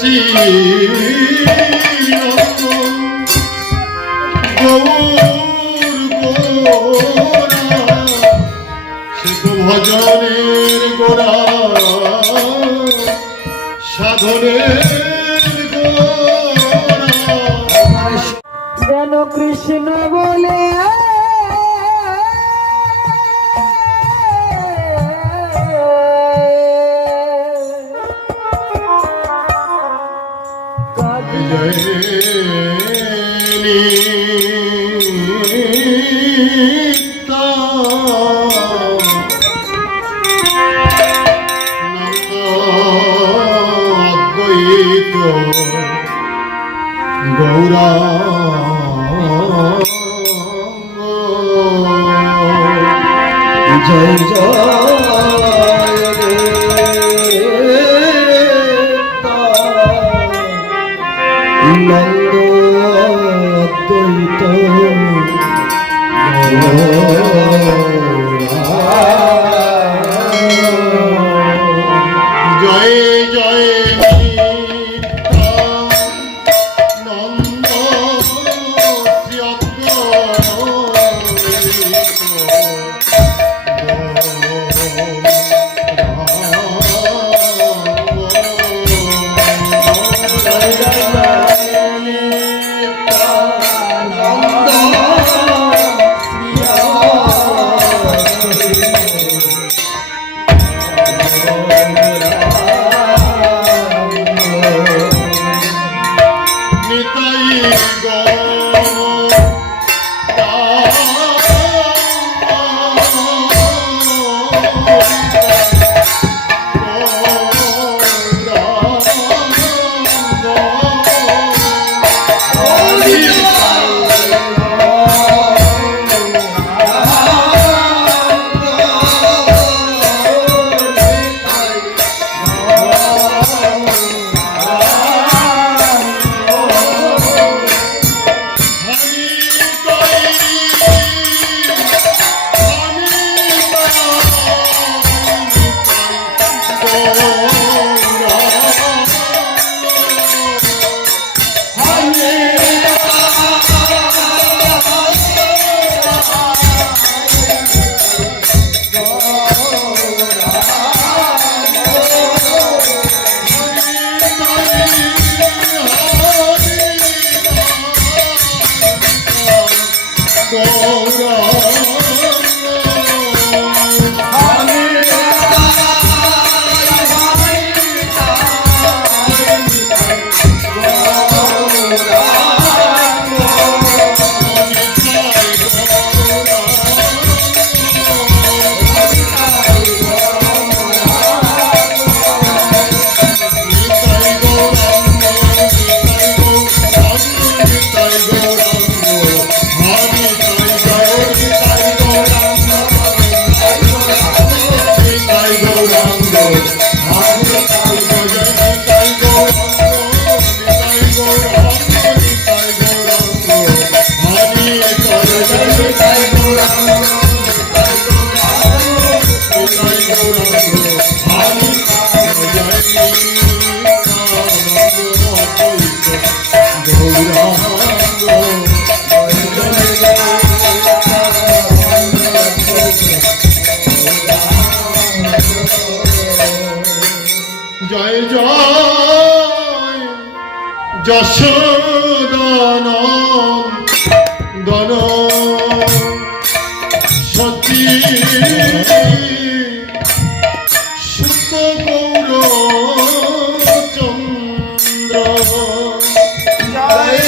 সচি গৌর গোরা সে তো ভজনের গোরা সাধনের যেন কৃষ্ণ বলে গৌরা জয় জয় নন্দ অদ্বৈত জয় জয় জয় জয় যশোদানন্দন সচি সুত গৌর চন্দ্র জয়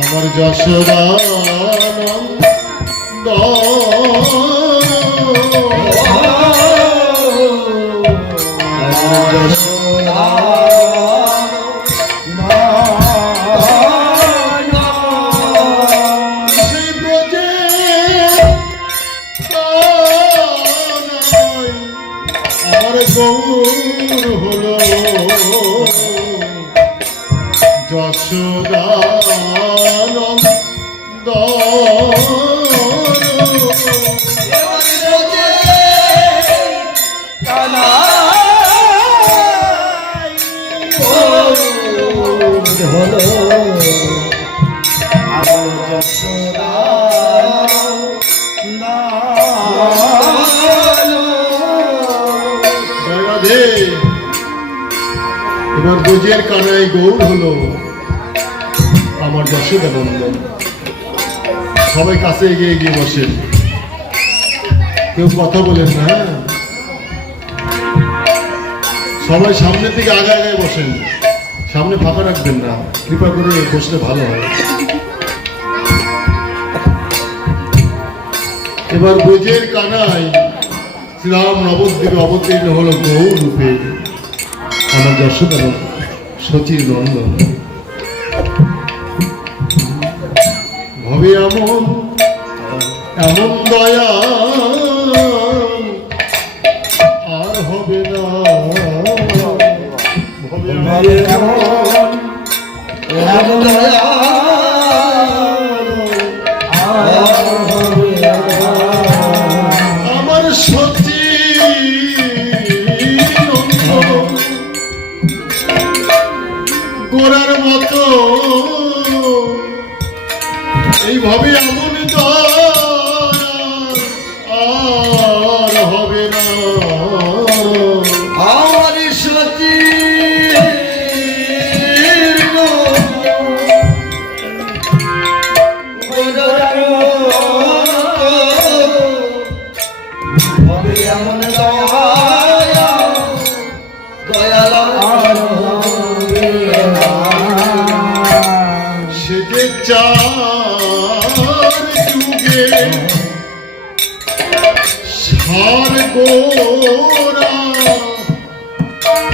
আমার যশোদানন্দ Oh গৌর হলো যশোদানন্দ হলো আমার যশোদা রাধে। এবার ব্রজের কানাই গৌর হলো আমার যশোদানন্দ। সবাই কাছে এগিয়ে এগিয়ে বসেন, কেউ কথা বলেন না। সবাই সামনের দিকে আগে আগে বসেন, সামনে ফাঁকা রাখবেন না, কৃপা করে বসলে ভালো হয়। এবার ব্রজের কানাই শ্রীরাম নবদ্বীপে অবতীর্ণ হলো গৌর রূপে আমার যশোদানন্দ সচির নন্দন। ভবে এমন এমন দয়া আর হবে না। ভবে এমন আমার সচি গোড়ার মতো এইভাবে এমন দয়া আর হবে না। আমার সচি সে যে চার যুগে সার গোরা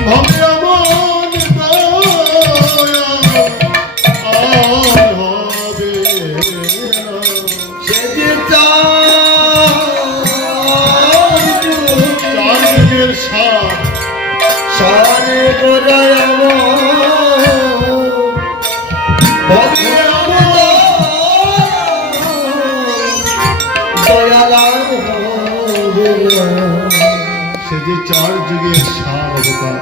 ভাবে এমন দয়া আর হবে না। চার যুগের সার সারে গোরায় সে যে চার যুগের সার অবতার,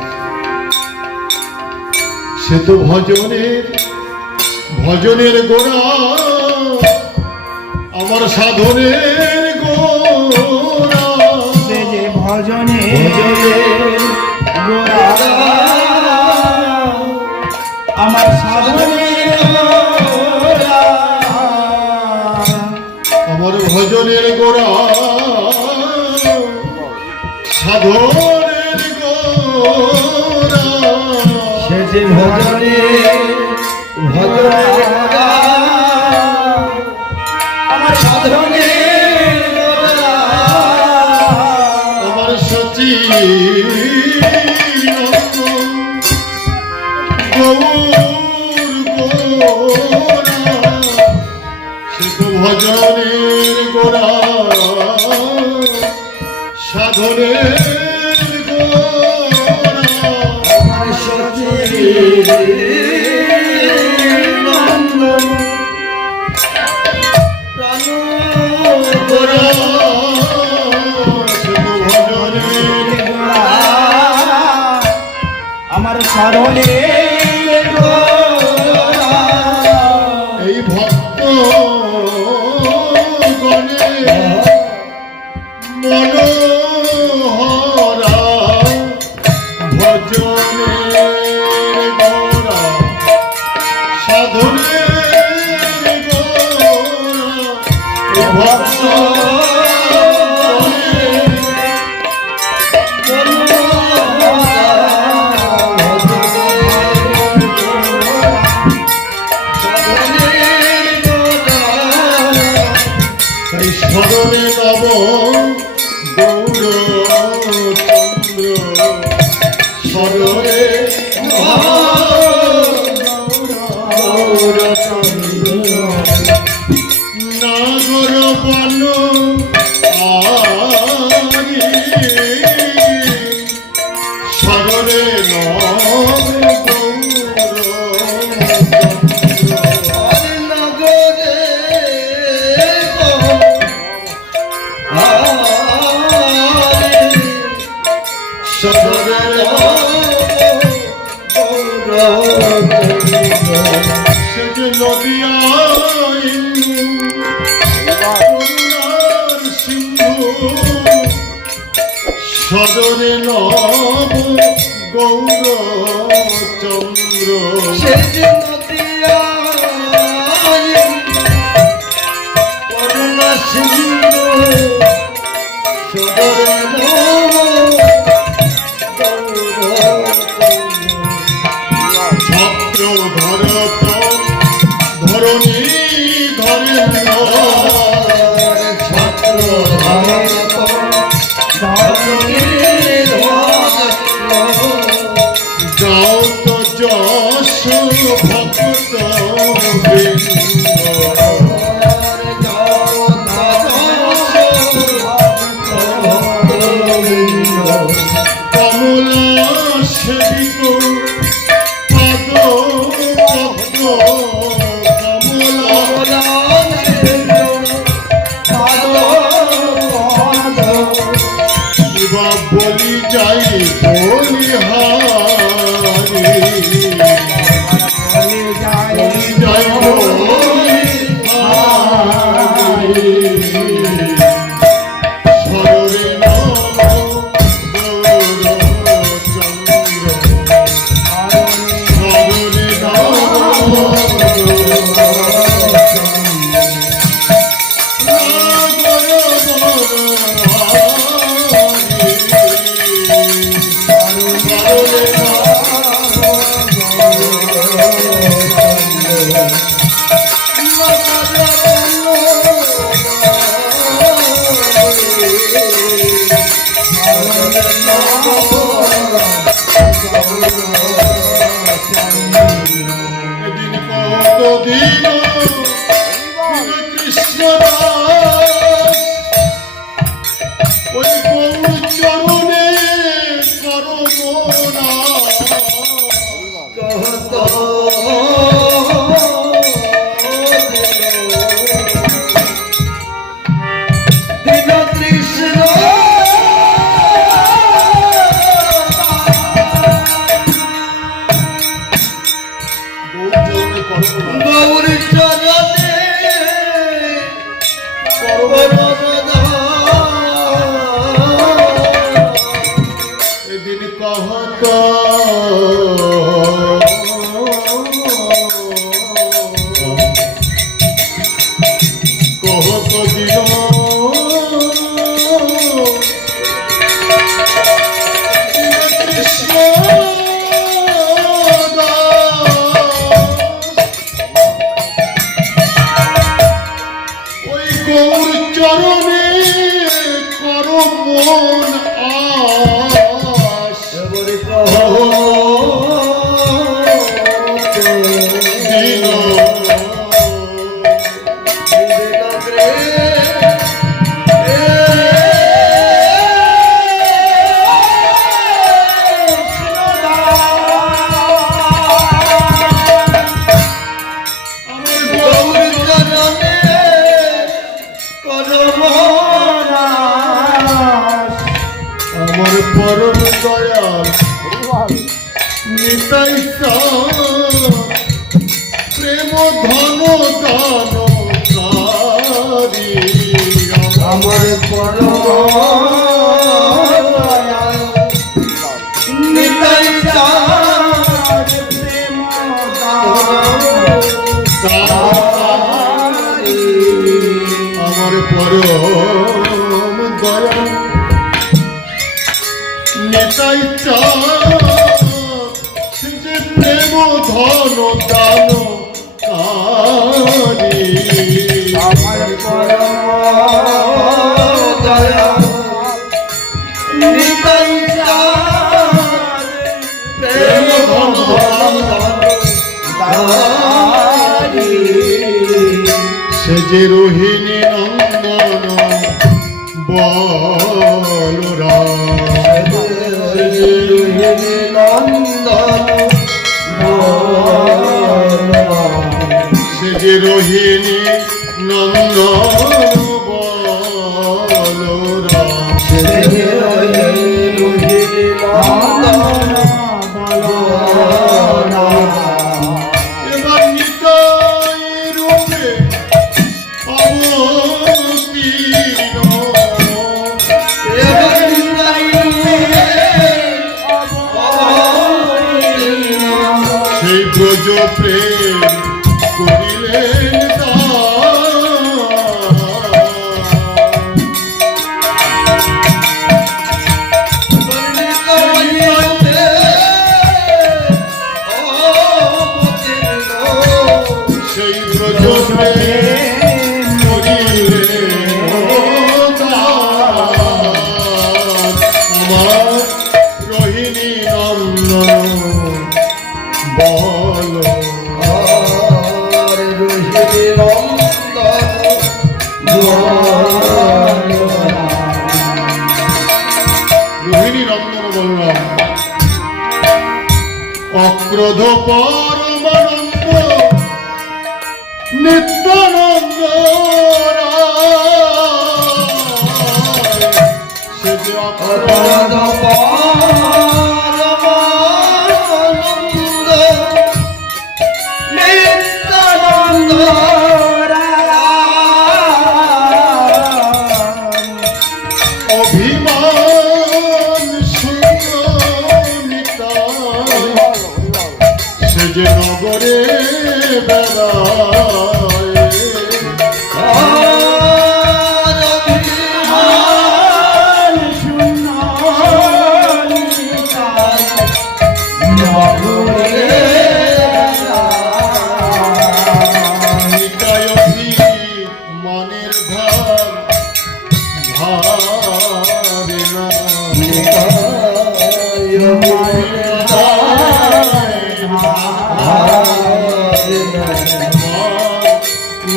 সে তো ভজনের গোড়া আমার সাধনের গোড়া। সে যে ভজনে গোরা আমার সাধনের গোরা, আমার ভজনের গোড়া সাধনের গোড়া। সে যে ভজনে গোরা আমার সাধনের গোরা, আমার সচি গৌর গোরা সে তো ভজনের গোড়া সাধনের গোড়া। আমার সচি নন্দন প্রাণ গোড়া সে তো ভজনের গোরা আমার সাধনের গোরা। এই ভক্ত গণে মনোহরা ভজনের গোড়া সাধনের গোড়া। ভক্ত সে যে নদিয়া করুণার সিন্ধু সদরে নব গৌরচন্দ্র ছাত্র ভরত ধরণী ধরেন্দ্র ছাত্র গাও তো যশ ভক্ত কমলা সেবিত পদ পদ্ম কমলা শিবা বলি যাই বলি হারি যাই বলি হারি সরে নব গৌরচন্দ্র সরে নব এদিন কতদিন কৃষ্ণ ওই গৌর চরণে করমনা গৌর চরণে এদিন কহত কহত দিন কৃষ্ণ ওই গৌর চরণে কর মন আস দিন আমার পরম দয়াল নিতাই প্রেম ধন দান আমার পরম নিতাই প্রেম আমার পরম দয়াল নিতাই যে প্রেম ধন দান আমার পরম দয়া নিতাই প্রেম সে যে রোহিণী নন্দন বলরাম সে যে রোহিণী নন্দন বলরাম অভিমান সুনিতা সে যে নগরে বেড়ায়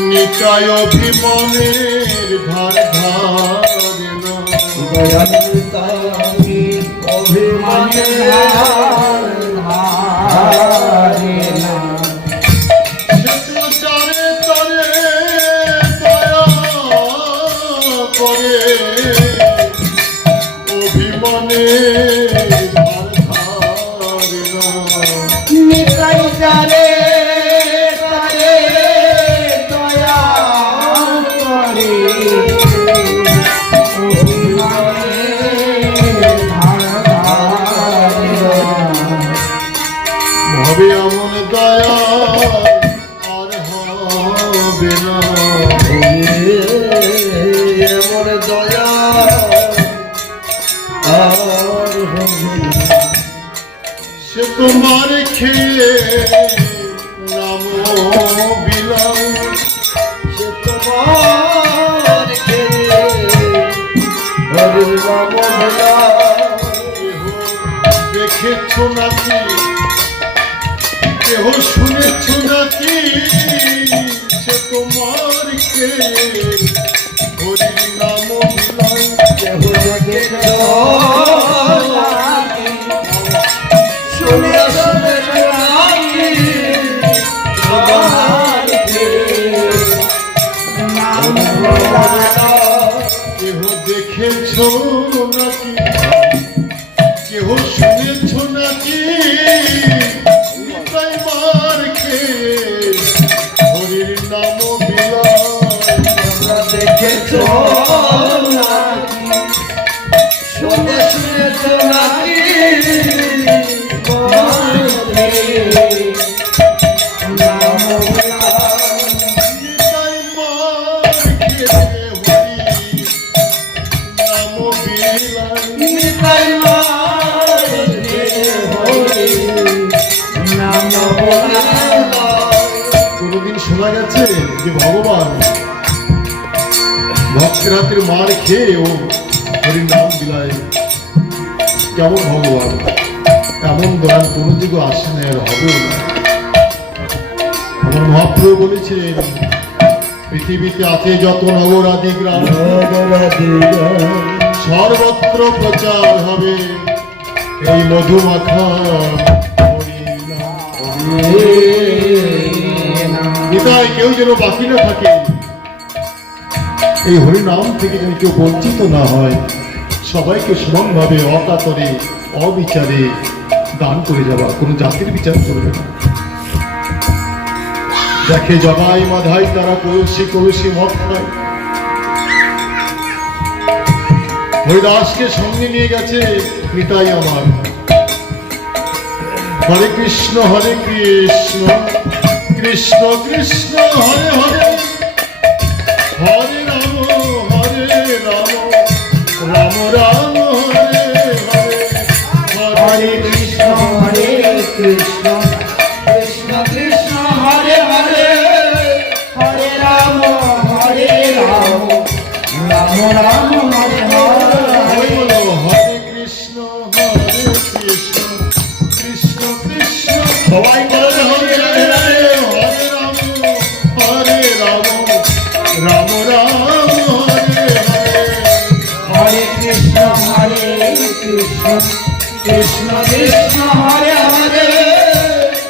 নিতাই অভিমানের ভার ভারে না নিতাই অভিমানের ভার ভারে না সে তো চারে তরে দয়া করে অভিমানের ভার ভারে না হবে এমন দয়া আর হবে না সে তোমার খেয়ে নাম বিলাম কেহ দেখেছ নাকি কেহ শুনেছ নাকি সে তোমার খেয়ে হরির নাম বিলাম কেহ দেখেছ নাকি কেহ শুনেছ নাকি নিতাই মার খেয়ে হরির নাম নিতাই মার খেয়ে হরি নাম বিলাম কোনদিন শোনা গেছে যে ভগবান ভক্তের হাতের মার খেয়ে ও হরির নাম বিলায়? কেমন ভগবান? এমন দয়াল কোনো যুগে আসে না, আর হবেও না। আমার মহাপ্রভু বলেছিলেন, পৃথিবীতে আছে যত নগর আদি গ্রাম সর্বত্র প্রচার হবে এই মধুমাখা হৃদয় কেউ যেন বাকি না থাকে, এই হরিনাম থেকে যেন কেউ বঞ্চিত না হয়। সবাইকে সমানভাবে অকাতরে অবিচারে দান করে যাওয়া, কোনো জাতির বিচার করবে না। দেখে জগাই মাধাই তারা কলসি কলসি মদ খায়। হরিদাসকে সঙ্গে নিয়ে গেছে নিতাই আমার। হরে কৃষ্ণ কৃষ্ণ কৃষ্ণ হরে হরে, হরে রাম রাম রাম হরে হরে, হরে কৃষ্ণ কৃষ্ণ কৃষ্ণ হরে হরে, হরে রাম রাম রাম হরে হরে। হরে কৃষ্ণ কৃষ্ণ কৃষ্ণ সবাই বলে হরে হরে, হরে রাম রাম রাম হরে হরে। হরে কৃষ্ণ কৃষ্ণ কৃষ্ণ হরে হরে,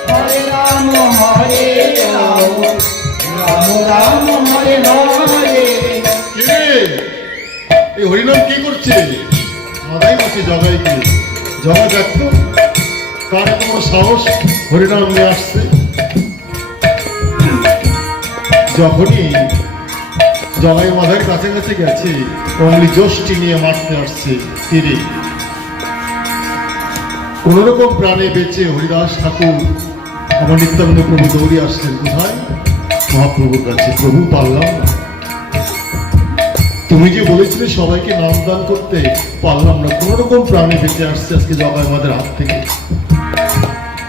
হরে রাম রাম রাম হরে হরে। কে এই হরিনাম কি করছে? মাথায় বসে জগাইকে, জগা দেখো তার কোনো সাহস হরিনাম নিয়ে আসছে। যখনই জগাই মাথার কাছাকাছি গেছে, অমনি যষ্টি নিয়ে মারতে আসছে তীরে। কোন রকম প্রাণে বেঁচে হরিদাস ঠাকুর আমার নিত্যানন্দ প্রভু দৌড়ে আসছেন কোথায়? মহাপ্রভুর কাছে। প্রভু পারলাম না, তুমি যে বলেছিলে সবাইকে নাম দান করতে, পারলাম না। কোন রকম প্রাণে বেঁচে আসছে আজকে জগাই আমাদের হাত থেকে।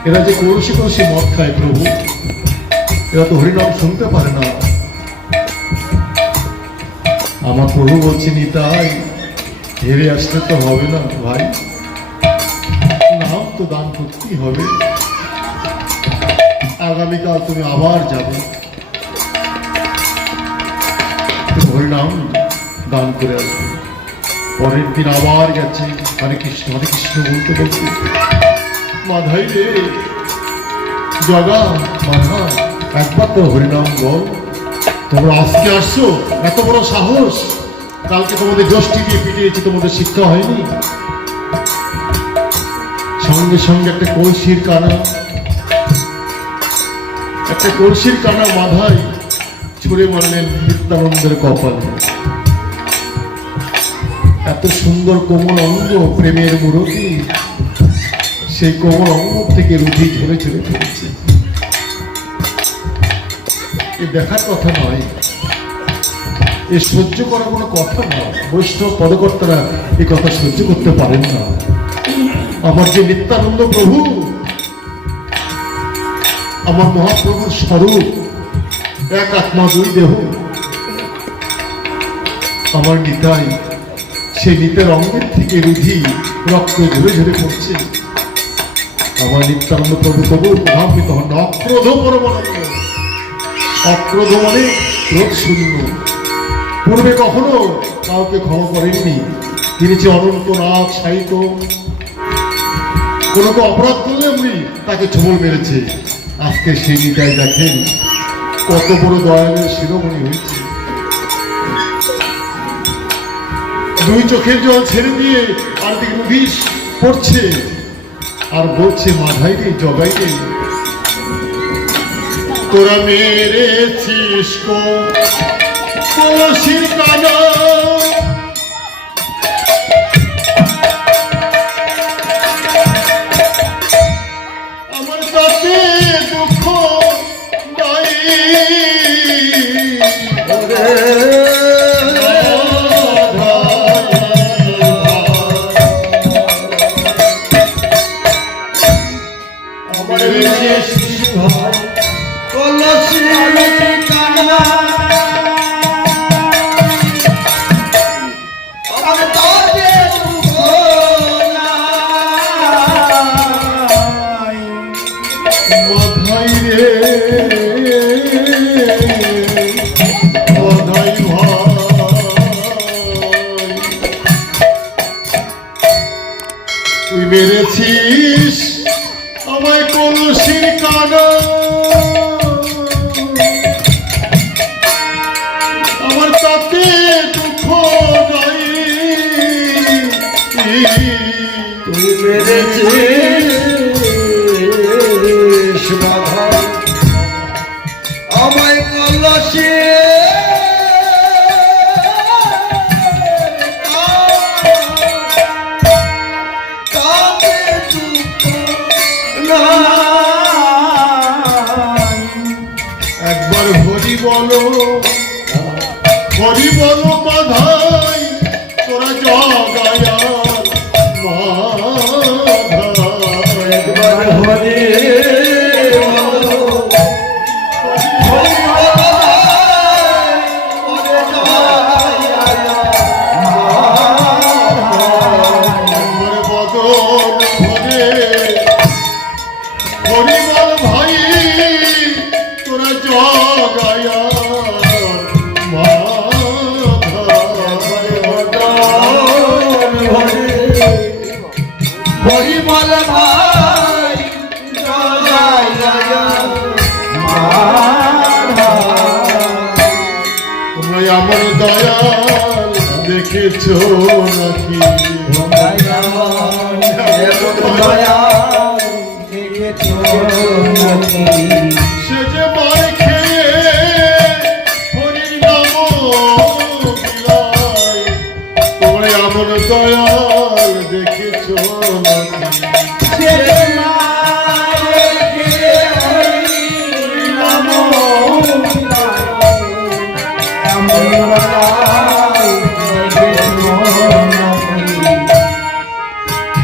এরা যে কলসি কলসি মদ খায় প্রভু, এরা তো হরিনাম শুনতে পারে না। আমার প্রভু বলছে নিতাই, হেরে আসতে তো হবে না ভাই, নাম তো দান করতেই হবে। আগামীকাল তুমি আবার যাবে, হরিনাম দান করে আসবে। পরের দিন আবার গেছে, হরে কৃষ্ণ বলতে বলতে, মাধাই রে জগা, মাধা একবার তো হরিনাম বল। তোমরা আজকে আসছো, এত বড় সাহস! কালকে তোমাদের যষ্টি দিয়ে পিটিয়েছি, তোমাদের শিক্ষা হয়নি? সঙ্গে সঙ্গে একটা কলসির কানা মাথায় ছুঁড়ে মারলেন নিত্যানন্দের কপালে। এত সুন্দর কোমল অঙ্গ, প্রেমের মূরতি, সেই কোমল অঙ্গ থেকে রুধি ঝরে ঝরে পড়েছে। এ দেখার কথা নয়, এ সহ্য করার কোনো কথা নয়। বৈষ্ণব পদকর্তারা এ কথা সহ্য করতে পারেন না। আমার যে নিত্যানন্দ প্রভু, আমার মহাপ্রভুর স্বরূপ, এক আত্মা দুই দেহ, আমার নিতাই, সেই নিতের অঙ্গের থেকে রুধি রক্ত ঝরে ঝরে পড়ছে। আমার নিত্যানন্দ প্রভু তবু প্রভাবিত হন। অক্রোধ পরমানন্দ, অক্রোধ মানে ক্রোধ শূন্য। পূর্বে কখনো কাউকে ক্ষমা করেননি, তিনি যে অনন্তনাথ সাহিত্য। কোনো অপরাধ করলে এমনি তাকে ছোবল মেরেছে। আজকে সেই নিতাই দেখেন কত বড় দয়ালের শিরোমণি হয়েছে। দুই চোখের জল ছেড়ে দিয়ে আর দিকে রুধিস পড়ছে, আর বলছে মাধাই রে জগাই রে, তোরা মেরেছিস কলসির কানা, আমার তাতে দুঃখ নাই। তুই মেরেছিস আমায় কলসির কানা, আমার তাতে দুঃখ নাই। তুই মেরেছিস বাধা আমায় কলসে, একবার হরি বলো, হরি বলো মাধাই, তোরা জগায়ার মাধাই। একবার হরে জগায়ার মাধাই। দেখেছো নাকি সে যে মার খেয়ে হরির নাম বিলায় তোমরা এমন দয়াল দেখেছো নাকি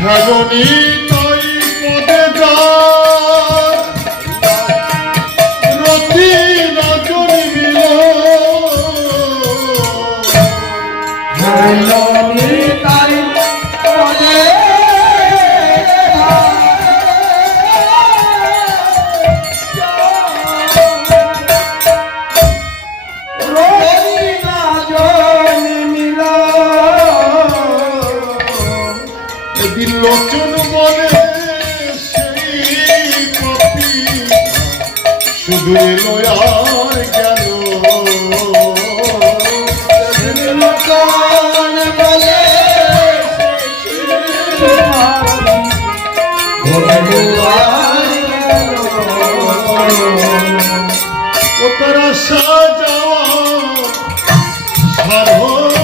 হেমনি তাই পদে যার রতি রজনী মিল লোচন বলে সেই কপি শুধু এলো আর গেল ও তারা সাজাওয়া সার হইল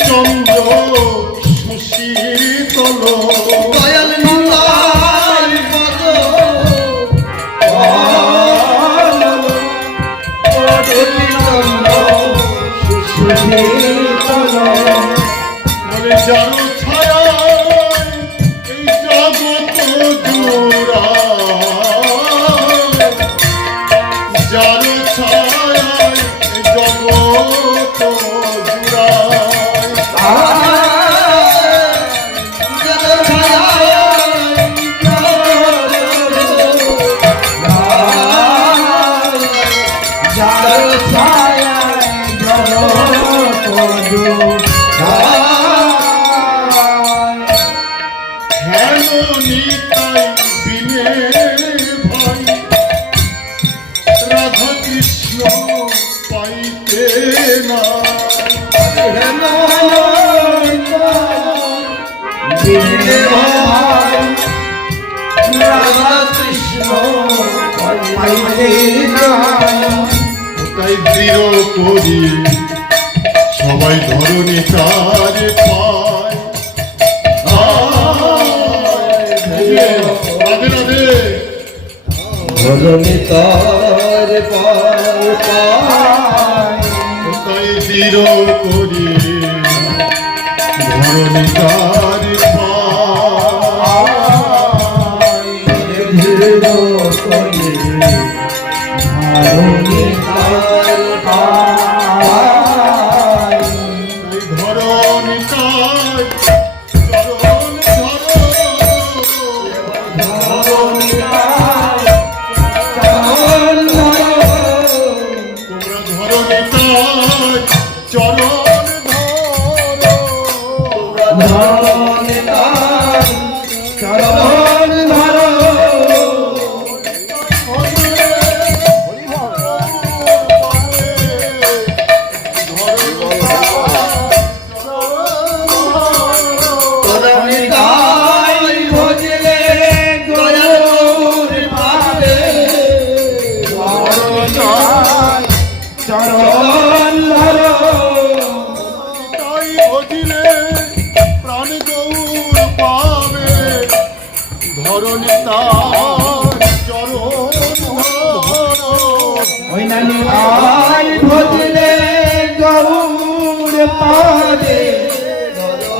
চন্দ্র সুশীতল দয়াল নিতাই পদ সুশীতল বলে যার ছায়া এই জগৎ জুড়া যার ছায়া এই জগৎ জুড়া রাধা কৃষ্ণ পাইতে না তাই দৃঢ় করি সবাই ধরণী তার পায় রাধে রাধে ধরণী তার পায় তাই দৃঢ় করি ধরণী তার পায় দৃঢ় করি ধরণী তার পায় ধরণী তার চরণ ধরণী তার চরণ তোমরা ধরণী তার চরণ ধরণী তার চরণ ধরণী তার চরণ ধর। ওই নানি আই ভজলে গৌর পাদে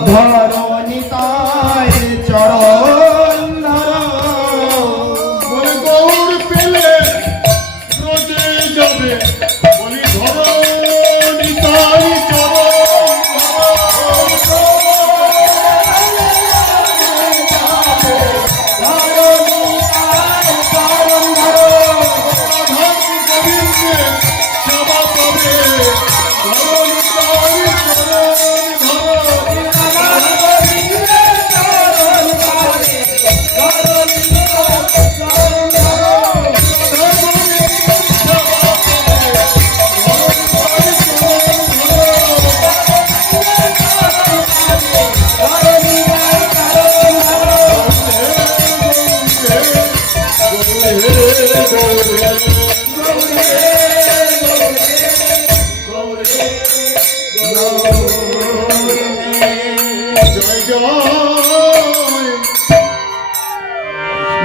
ধরণী তাই চরণ বলে গৌর পেলে রোজে যাবে, বলি ধরণী তার চরণ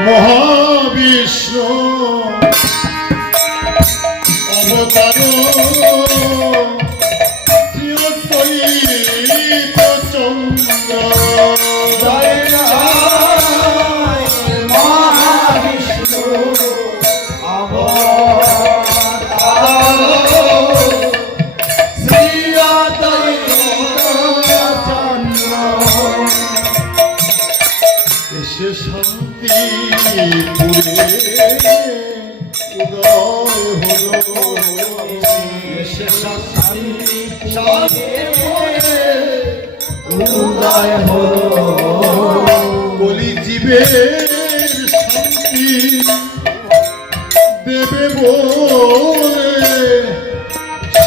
মহাবিষ্ণু অবতার চিরতৈত চন্দ্র জয় মহাবিষ্ণু অবতার শ্রীয়তৈতচন্দ্র এসে শান্তিপুরে উদয় হলো, এসে উদয় হলো বলি জীবের শান্তি দেবে বলে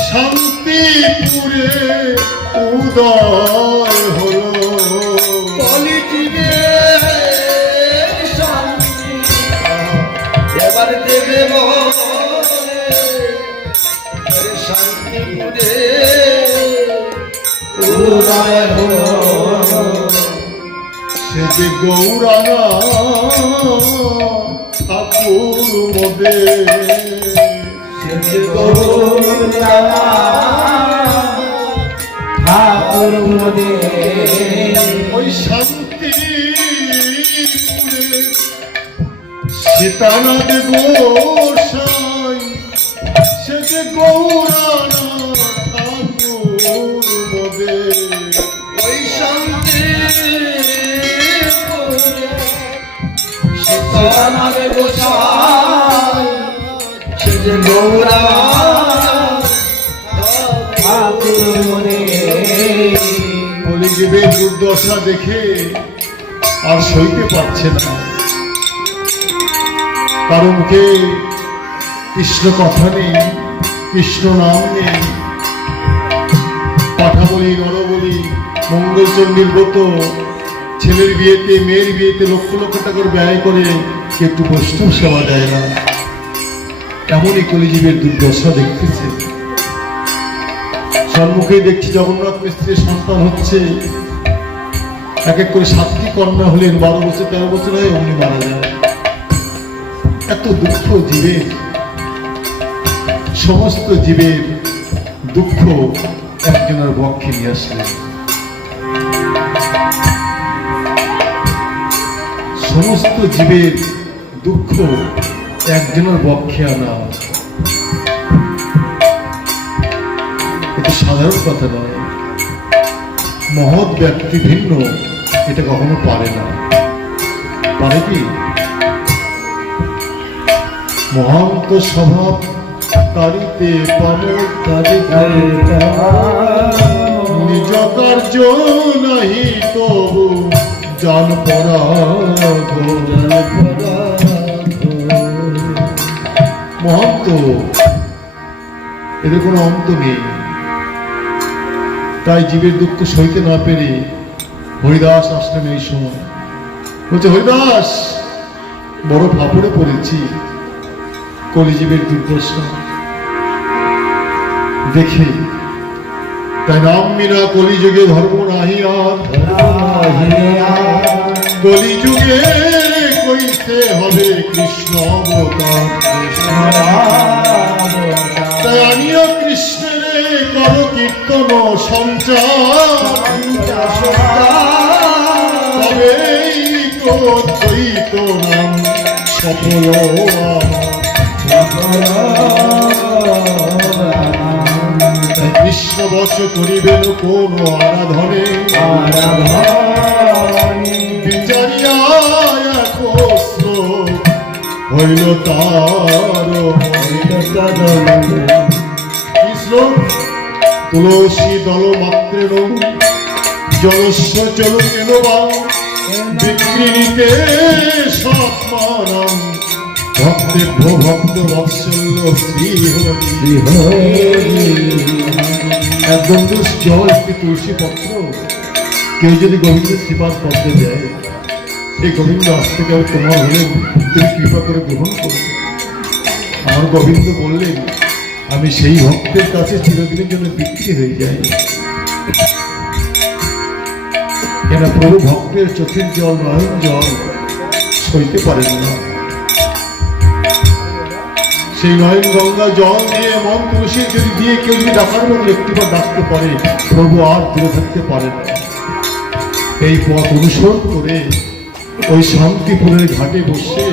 শান্তিপুরে উদয় হলো। এবার দেবে শান্তিপুরে উদয় হলো সে যে গৌরানা ঠাকুর মদে, সে যে গৌরানা ঠাকুর মদে ওই শান্তিপুরে সীতানাথ গোসাই সে যে গৌরানা ঠাকুর মদে। ওই শান্তিপুরে সীতানাথ গোসাই সে যে গৌরানা ঠাকুর মদে বলি জীবের দুর্দশা দেখে আর সইতে পারছে না, কারো মুখে কৃষ্ণ কথা নেই, কৃষ্ণ নাম নেই। পাঠা বলি, নর বলি, মঙ্গলচণ্ডীর ব্রত, ছেলের বিয়েতে মেয়ের বিয়েতে লক্ষ লক্ষ টাকার ব্যয় করে একটু বৈষ্ণব সেবা দেয় না। এমনই কলিজীবের দুর্দশা দেখতেছে। সম্মুখেই দেখছি জগন্নাথ মিস্ত্রির সন্তান হচ্ছে, এক এক করে 7টি কন্যা হলেন, 12 বছর 13 বছর হয়ে অমনি মারা যায়। এত দুঃখ জীবের, সমস্ত জীবের দুঃখ একজনের বক্ষে নিয়ে আসলেন। সমস্ত জীবের দুঃখ একজনের বক্ষে আনা এটা সাধারণ কথা নয়। মহৎ ব্যক্তি ভিন্ন এটা কখনো পারে না। পারে কি? মহান্ত স্বভাব তারিতে পারে নিজ কার্য নাহি তবু জান পরাধ। মহান্ত এদের কোনো অন্ত নেই। তাই জীবের দুঃখ সইতে না পেরে হরিদাস আসলেন এই সময়। বলছে, হরিদাস বড় ফাপড়ে পড়েছি, কলিজীবের দুর্দশা দেখে। তাই নাম মিনা কলিযুগে ধর্ম নাহি আর, কলিযুগে হইতে হবে কৃষ্ণ অবতার। তাই আমিও কৃষ্ণের করো কীর্তন সঞ্চার, তবেই দ্বৈত নাম সফল কৃষ্ণ বশ করিবেন কোন আরাধনে, বিচারিয়া হইল তার কৃষ্ণ তুলসী দল মাত্রের জলস্ব চল কেন বা বিক্রিতে সৎমানম ভক্তেভ্য ভক্ত বৎসল্য শ্রী এক বন্ধু জল একটি তুলসী পত্র কেউ যদি গোবিন্দের শ্রীপাদ পত্রে দেয়, এই গোবিন্দ আজ থেকে তোমার হলে তুমি কৃপা করে গ্রহণ করবে। আমার গোবিন্দ বললেন আমি সেই ভক্তের কাছে চিরদিনের জন্য বিক্রি হয়ে যাই, কেন প্রভু ভক্তের চোখের জল নয়ন জল সইতে পারেন না। সেই নয়ন গঙ্গা জল দিয়ে মন তুলসী যদি দিয়ে কেউ যদি ডাকার মতো একটিবার ডাকতে পারে, প্রভু আর দূরে থাকতে পারে না। এই পথ অনুসরণ করে ওই শান্তিপুরের ঘাটে বসে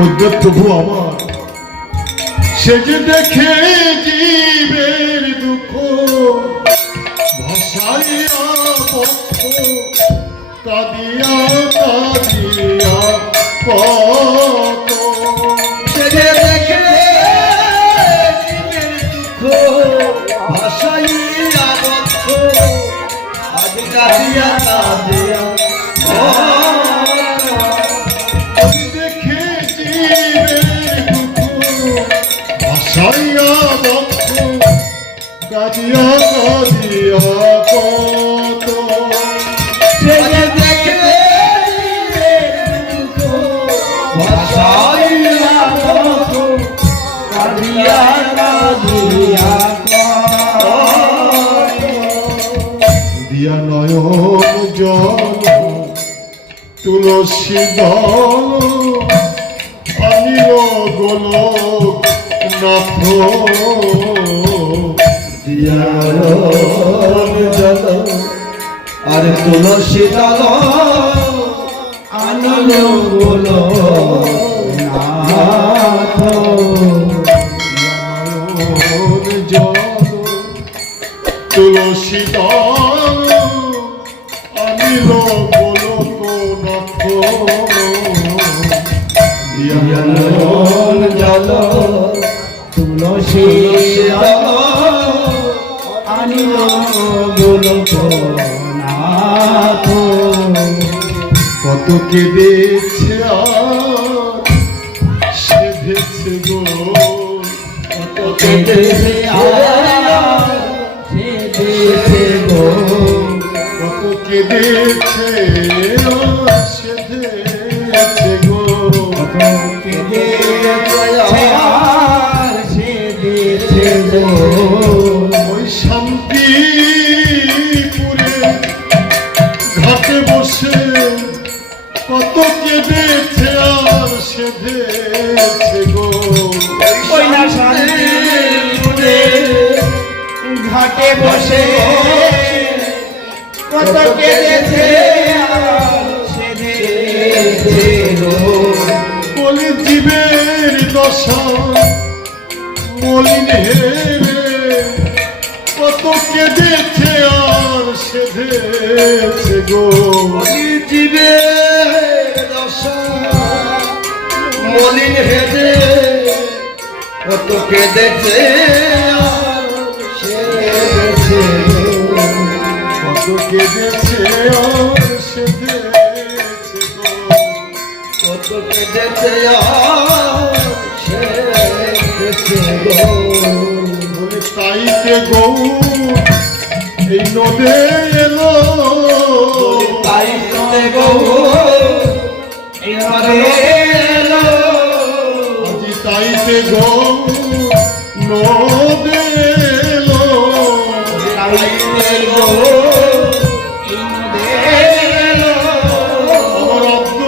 অদ্বৈত প্রভু আমার সে যে দেখে জীবের দুঃখ ভাসাইয়া পক্ষ কাঁদিয়া কাঁদিয়া কত, সে যে দেখে জীবের দুঃখ ভাসাইয়া পক্ষ কাঁদিয়া কাঁদিয়া দেখে জীবের দুঃখ ভাসাইয়া পক্ষ কাঁদিয়া কাঁদিয়া কত, সে যে দেখে জীবের দুঃখ ভাসাইয়া পক্ষ কাঁদিয়া কাঁদিয়া দিয়া নয়ন জল তুলসী দল আনিল গোলক নাথ, দিয়া জল আর তুলসী দল আনন্দ বলো নাথ, নয়ন জল তুলসী দল আনিল গোলক নাথ, দিয়া নয়ন জল তুলসী দল আনিল গোলক নাথ, কত কেঁদেছে আর সেধেছে গো, কত কেঁদেছে আর সেধেছে গো, কত কেঁদেছে আর সেধেছে গো, কত কেঁদেছে আর সেধেছে গো, ওই শান্তিপুরে ঘাটে বসে কত কেঁদেছে আর সেধেছে গো, ওই না শান্তিপুরে ঘাটে বসে কত কেঁদেছে আর সেধেছে গো, বলে জীবের দশা মলিন হেরে কত কেঁদেছে আর সেধেছে গো, জীবের দশা মলিন হেদে কত কেঁদেছে আর সেধেছে গো, কত কেঁদেছে আর সেধেছে গো, কত কেঁদেছে আর সেধেছে গো, বলে তাইতে গৌ এই নদে এলো, তাইতে গো এই নদে এলো, আজি তাইতে গৌ নদে এলো, তাইতে গো এই নদে এলো, আমার অদ্বৈত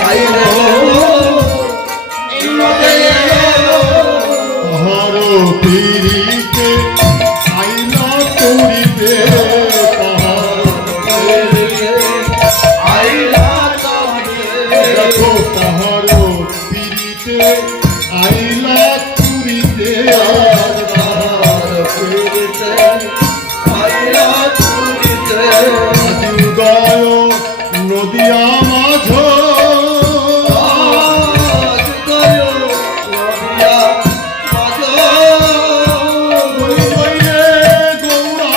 তাই রে নদে তাহার পিড়িতে আইলা তুরিতে তাহার আইলা তবে দেখো তাহার পিড়িতে আইলা তুরিতে তাহার পীড়িতে আইলা তুরিতে আজি উদয় নদিয়া মাঝ আজ গয় নদিয়া মাঝ বলিলে গৌরা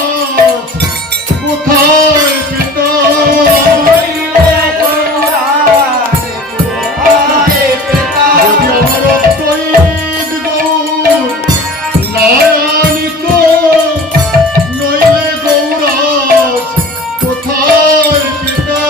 কোথায় পিতা যদি আমার অদ্বৈত গৌর নারায়ণিত নইলে গৌরাজ কোথায় পিতা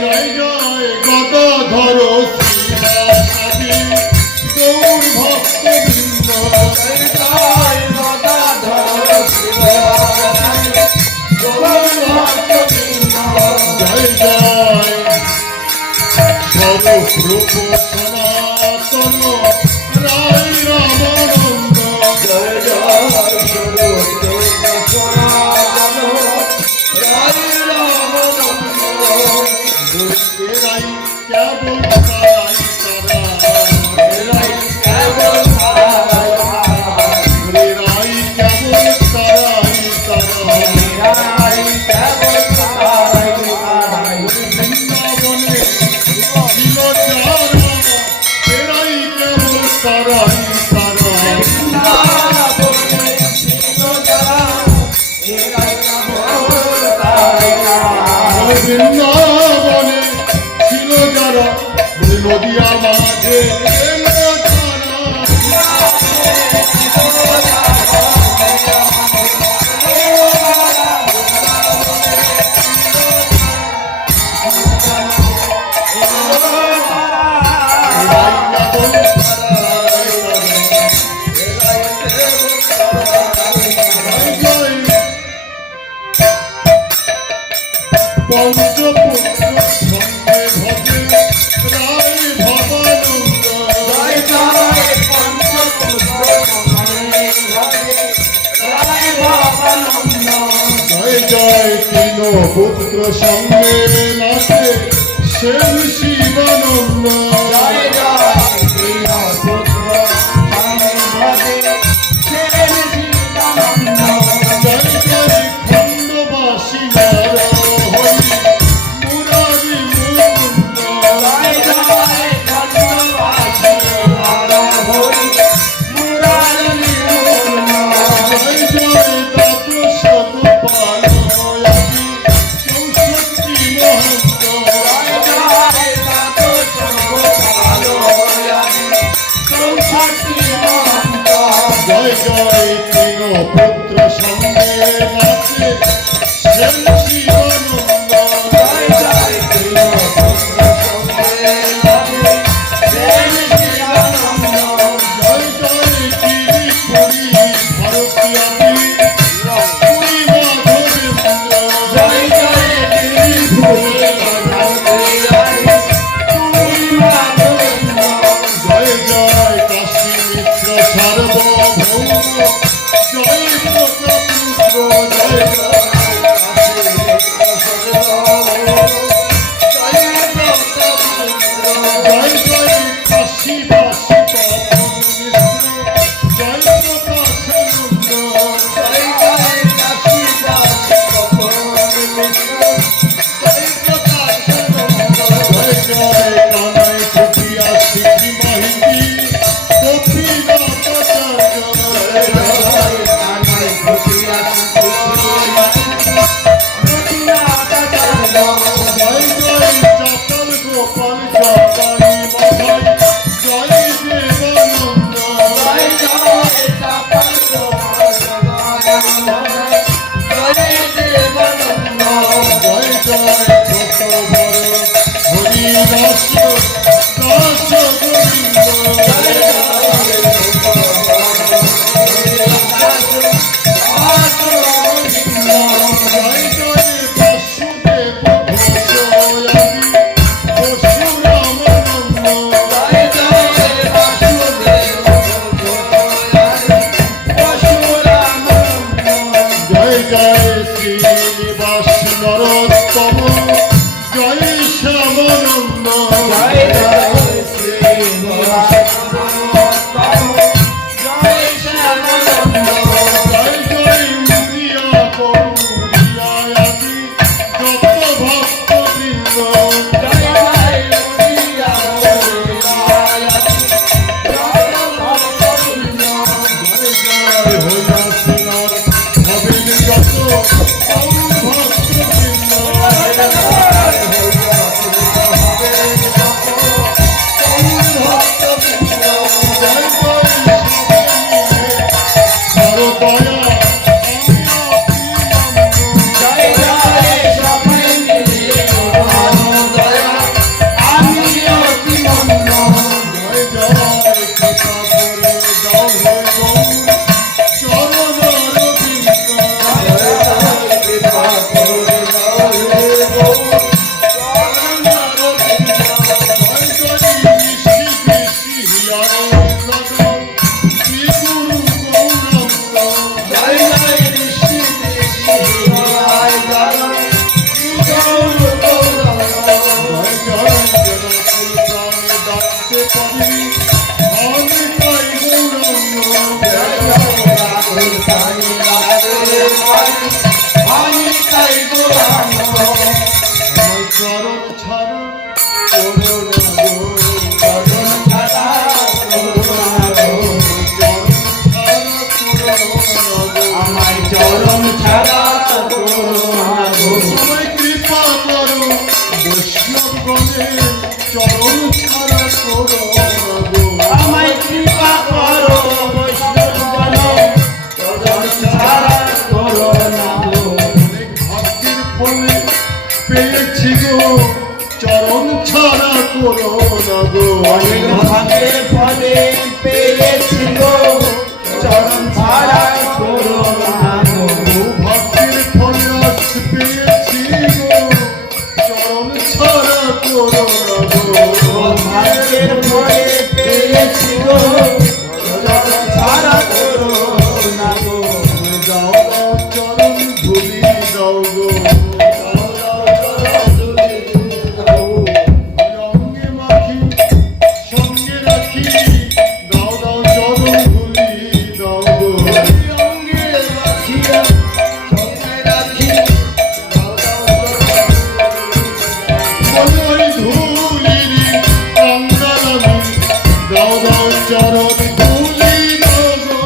জয় জয় গদাধর শ্রীবাসাদি গৌর ভক্তবৃন্দ জয় জয় সর্বরূপ সনাতন রায় রামানন্দ এরাই কেবল তারাই তারা এরাই কেবল তারাই তারা বৃন্দাবনে ছিল যারা এরাই কেবল তারাই তারা বৃন্দাবনে ছিল যারা নদিয়া মাঝে এলো তারা পঞ্চপুত্র সঙ্গে ভজে রায় ভবানন্দ জয় জয় তিন পুত্র সঙ্গে নাচে সেন শিবানন্দ জয় জয় খণ্ডবাসী নর হই মুরারি মুকুন্দ জয় জয় দ্বাদশ গোপাল আদি চৌষট্টি মহন্ত হইয়াছিলাম হবেন যত ভক্তবৃন্দ। চরণ ছাড়া কৃপা করো বৈষ্ণবগণে চরণ ছাড়া করো আমায় কৃপা করো বৈষ্ণবগণ চরণ ছাড়া করো না গো। অনেক ভাগ্যের ফলে পেয়েছি গো চরণ ছাড়া করো না গো। অনেক ভাগের ফলে পেয়েছি গো চরণ ছাড়া করো না গো। ভাগ্যের ফলে আজ পেয়েছি গো চরণ ছাড়া করো না গো। ভাগ্যের ফলে পেয়েছি গো চরণ ছাড়া করো না গো। দাও দাও চরণ ধুলি দাও গো অঙ্গে মাখি সঙ্গে রাখি দাও দাও চরণ ধুলি দাও গো। অঙ্গে রাখিয়া সঙ্গে রাখি বলে ওই ধুলির অঙ্গারামি দাও দাও চরণ ধুলি দাও গো।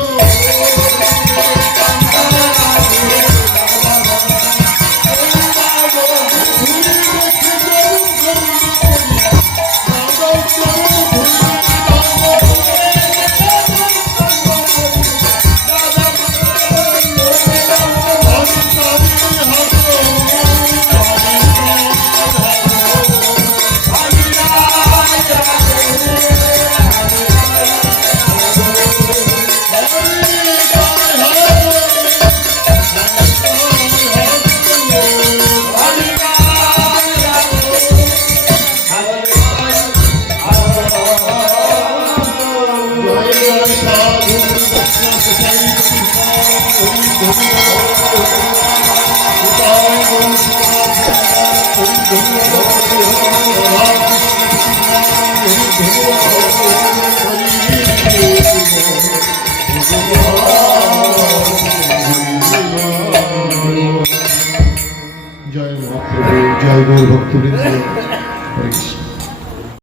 জয় মহাপ্রভু, জয় গৌর ভক্তবৃন্দ, হরে কৃষ্ণ।